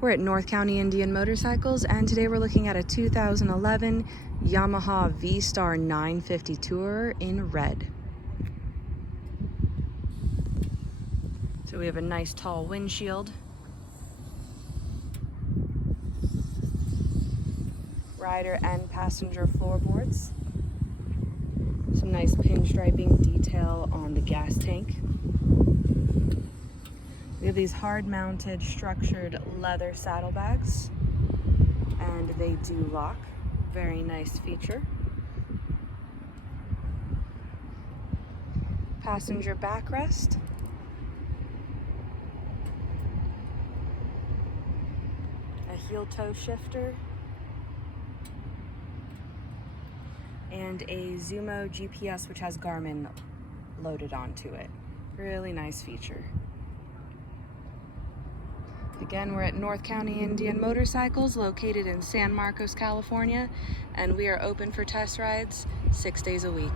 We're at North County Indian Motorcycles, and today we're looking at a 2011 Yamaha V-Star 950 Tourer in red. So we have a nice tall windshield, rider and passenger floorboards, some nice pinstriping detail on the gas tank. We have these hard-mounted structured leather saddlebags, and they do lock. Very nice feature. Passenger backrest. A heel toe shifter. And a Zumo GPS, which has Garmin loaded onto it. Really nice feature. Again, we're at North County Indian Motorcycles, located in San Marcos, California, and we are open for test rides 6 days a week.